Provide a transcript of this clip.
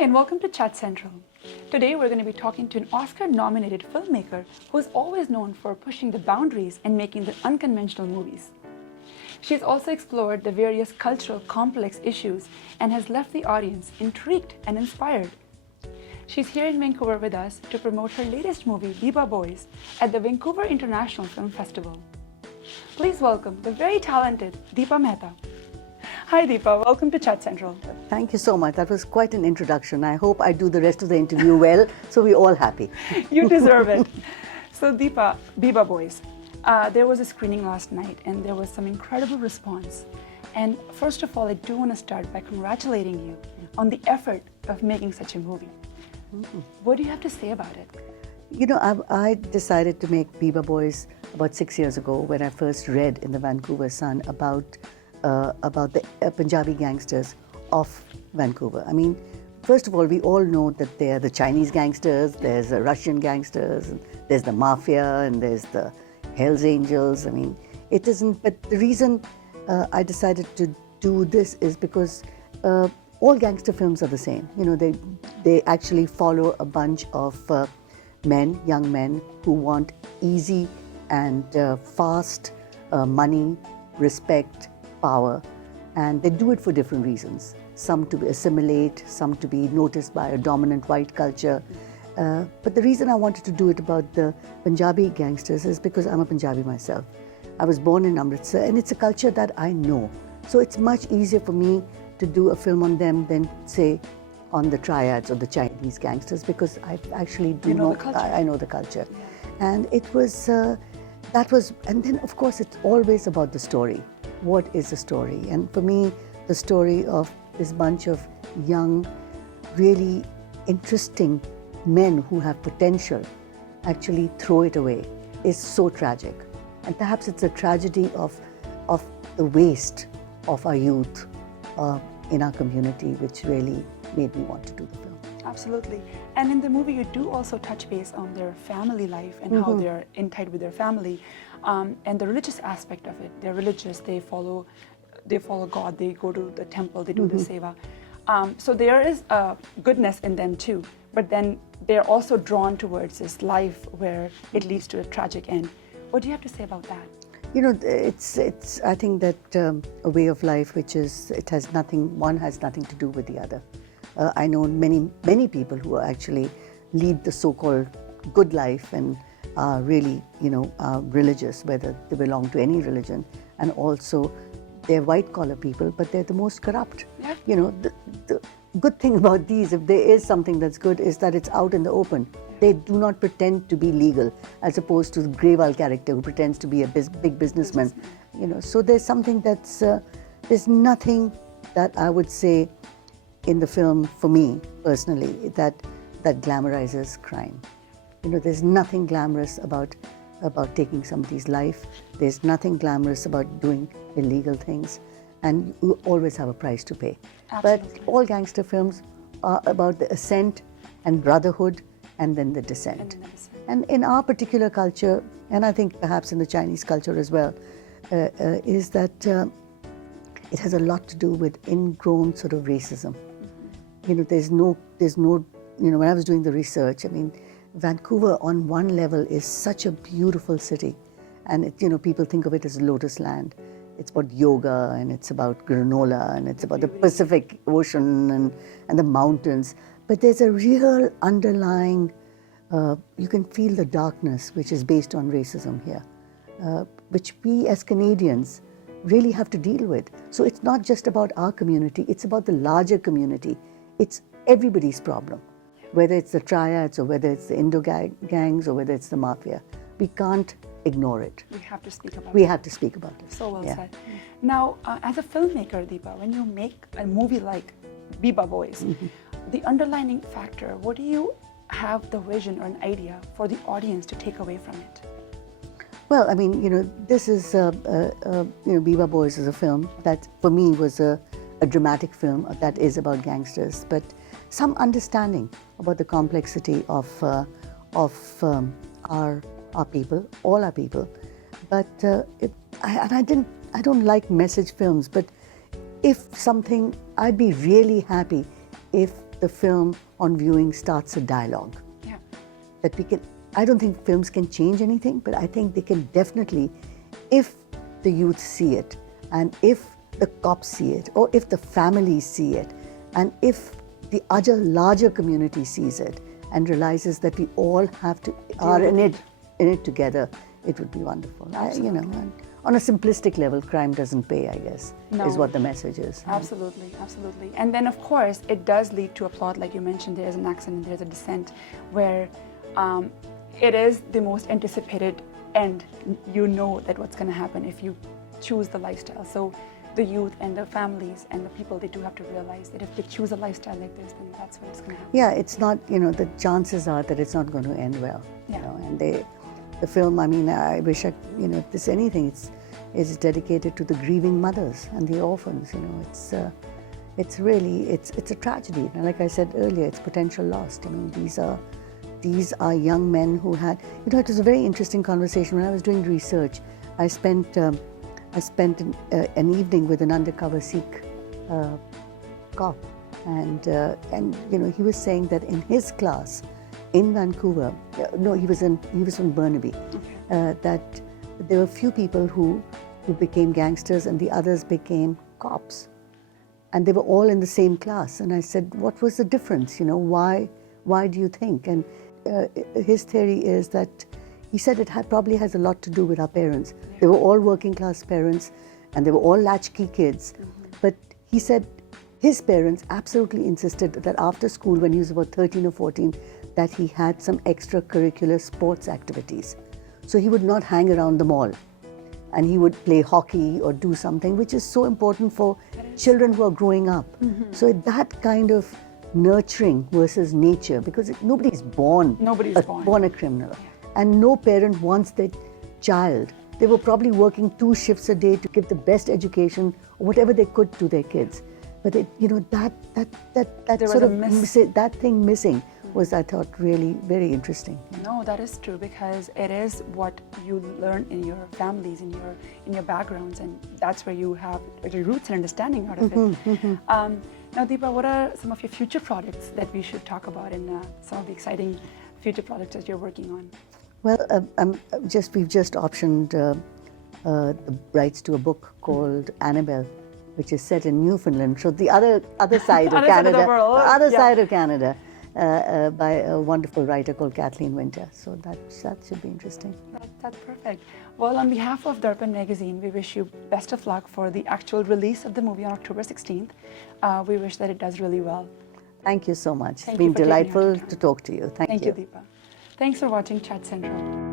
Hi, and welcome to Chat Central. Today we're going to be talking to an Oscar-nominated filmmaker who is always known for pushing the boundaries and making the unconventional movies. She has also explored the various cultural complex issues and has left the audience intrigued and inspired. She's here in Vancouver with us to promote her latest movie, Deepa Boys, at the Vancouver International Film Festival. Please welcome the very talented Deepa Mehta. Hi Deepa, welcome to Chat Central. Thank you so much. That was quite an introduction. I hope I do the rest of the interview well, so we're all happy. You deserve it. So Deepa, Boys, there was a screening last night and there was some incredible response. And first of all, I do want to start by congratulating you on the effort of making such a movie. What do you have to say about it? You know, I decided to make Deepa Boys about 6 years ago when I first read in the Vancouver Sun about the Punjabi gangsters of Vancouver. I mean, first of all, we all know that there are the Chinese gangsters, there's the Russian gangsters, and there's the mafia, and there's the Hells Angels. I mean, it isn't, but the reason I decided to do this is because all gangster films are the same. You know, they actually follow a bunch of young men who want easy and fast money, respect, power, and they do it for different reasons. Some to assimilate, some to be noticed by a dominant white culture. But the reason I wanted to do it about the Punjabi gangsters is because I'm a Punjabi myself. I was born in Amritsar, and it's a culture that I know. So it's much easier for me to do a film on them than, say, on the triads or the Chinese gangsters, because I actually do know I know the culture. Yeah. And it was, and then of course it's always about the story. What is the story? And for me, the story of this bunch of young, really interesting men who have potential actually throw it away is so tragic. And perhaps it's a tragedy of the waste of our youth in our community, which really made me want to do the film. Absolutely. And in the movie, you do also touch base on their family life and how they're in tight with their family, and the religious aspect of it. They're religious. They follow God. They go to the temple. They do the seva. So there is a goodness in them too. But then they're also drawn towards this life where it leads to a tragic end. What do you have to say about that? You know, it's. I think that a way of life which is, one has nothing to do with the other. I know many people who actually lead the so-called good life and are really, religious, whether they belong to any religion, and also they're white-collar people, but they're the most corrupt. Yeah. You know, the good thing about these, if there is something that's good, is that it's out in the open. They do not pretend to be legal, as opposed to the Grewal character who pretends to be a big businessman. You know, so there's something that's there's nothing that I would say in the film, for me personally, that glamorizes crime. You know, there's nothing glamorous about taking somebody's life. There's nothing glamorous about doing illegal things, and you always have a price to pay. Absolutely. But all gangster films are about the ascent and brotherhood, and then the descent. And in our particular culture, and I think perhaps in the Chinese culture as well, is that it has a lot to do with ingrown sort of racism. You know, there's no, when I was doing the research, I mean, Vancouver on one level is such a beautiful city, and people think of it as lotus land. It's about yoga, and it's about granola, and it's about the Pacific Ocean and the mountains. But there's a real underlying, you can feel the darkness which is based on racism here, which we as Canadians really have to deal with. So it's not just about our community, it's about the larger community. It's everybody's problem, whether it's the triads or whether it's the Indo gangs or whether it's the mafia. We can't ignore it. We have to speak about it. We have to speak about it. So well said. Now, as a filmmaker, Deepa, when you make a movie like Deepa Boys, the underlying factor, what do you have the vision or an idea for the audience to take away from it? Well, I mean, this is, Deepa Boys is a film that for me was a dramatic film that is about gangsters, but some understanding about the complexity of our people, all our people. But I don't like message films, but if something, I'd be really happy if the film on viewing starts a dialogue. Yeah. That we can, I don't think films can change anything, but I think they can definitely, if the youth see it, and if the cops see it, or if the families see it, and if the other larger community sees it and realizes that we all have to are in it together, it would be wonderful. And on a simplistic level, crime doesn't pay, I guess, is what the message is. Absolutely, absolutely. And then, of course, it does lead to a plot, like you mentioned. There's an accident, there's a descent, where it is the most anticipated end. You know that what's going to happen if you choose the lifestyle. So the youth and the families and the people, they do have to realize that if they choose a lifestyle like this, then that's what it's going to happen. Yeah, it's not, the chances are that it's not going to end well. Yeah. And the film, I mean, I wish if there's anything, it's dedicated to the grieving mothers and the orphans. It's really a tragedy. And like I said earlier, it's potential lost. I mean, these are young men who had, it was a very interesting conversation. When I was doing research, I spent an evening with an undercover Sikh cop, and he was saying that in his class in Vancouver, he was from Burnaby, that there were few people who became gangsters and the others became cops, and they were all in the same class. And I said, what was the difference? Why do you think? And his theory is that he said it probably has a lot to do with our parents. They were all working class parents and they were all latchkey kids. But he said his parents absolutely insisted that after school, when he was about 13 or 14, that he had some extracurricular sports activities. So he would not hang around the mall, and he would play hockey or do something, which is so important for children who are growing up. So that kind of nurturing versus nature, because nobody's born a criminal. And no parent wants their child. They were probably working 2 shifts a day to give the best education or whatever they could to their kids. But that thing missing was, I thought, really very interesting. No, that is true, because it is what you learn in your families, in your backgrounds, and that's where you have your roots and understanding out of it. Now, Deepa, what are some of your future projects that we should talk about, and some of the exciting future projects that you're working on? Well, we've just optioned the rights to a book called Annabelle, which is set in Newfoundland, so the other side of Canada, side of Canada, by a wonderful writer called Kathleen Winter. So that should be interesting. That's perfect. Well, on behalf of DARPAN magazine, we wish you best of luck for the actual release of the movie on October 16th. We wish that it does really well. Thank you so much. It's been delightful to talk to you. Thank you. Thank you, Deepa. Thanks for watching Chat Central.